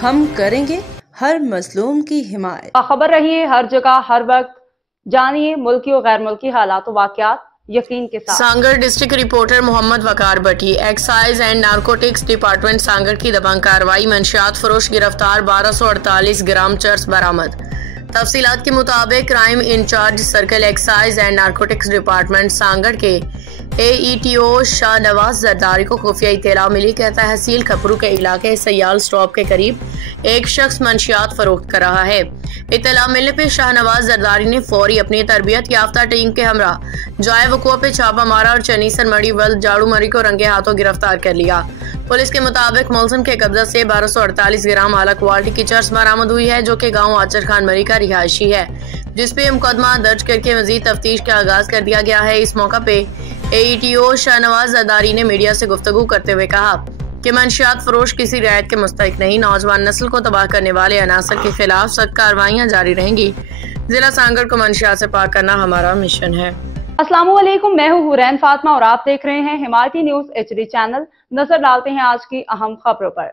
हम करेंगे हर मजलूम की हिमायत। खबर रहिए हर जगह हर वक्त, जानिए मुल्की और गैर मुल्की हालात व वाक़यात यकीन के साथ। Sanghar district reporter Muhammad Waqar Bhatti. Excise and narcotics department Sanghar की दबंग कार्रवाई, मंशियात फरोश गिरफ्तार, 1248 ग्राम चरस बरामद। तफसीलात के मुताबिक crime in charge circle excise and narcotics department Sanghar के AETO शाहनवाज जरदारी को खुफिया इत्तला मिली कि तहसील खपरू के इलाके सयाल स्टॉप के करीब एक शख्स मंशियात फरोख्त कर रहा है। इत्तला मिलने पर शाहनवाज जरदारी ने फौरी अपनी तरबियत याफ्ता टीम के हमरा जाए वक़ुआ पे छापा मारा और चनीसन मड़ी वल जाड़ू मरी को रंगे हाथों गिरफ्तार कर लिया। पुलिस के मुताबिक मुलजिम के कब्जा से 1248 ग्राम आला क्वालिटी की चरस बरामद हुई है, जो कि गाँव आचर खान मरी का रिहायशी है, जिसपे मुकदमा दर्ज करके मजीद तफ्तीश का आगाज कर दिया गया है। इस मौका पे AETO शाहनवाज जरदारी ने मीडिया से गुफ्तगू करते हुए कहा कि मंशियात फरोश किसी रियायत के मुस्तहिक नहीं, नौजवान नस्ल को तबाह करने वाले अनासर के खिलाफ सख्त कार्रवाइयां जारी रहेंगी। जिला सांगड़ को मंशियात से पाक करना हमारा मिशन है। अस्सलामु अलैकुम, मैं हूँ हुरैन फातिमा और आप देख रहे हैं हिमायती न्यूज़ HD चैनल। नजर डालते हैं आज की अहम खबरों पर।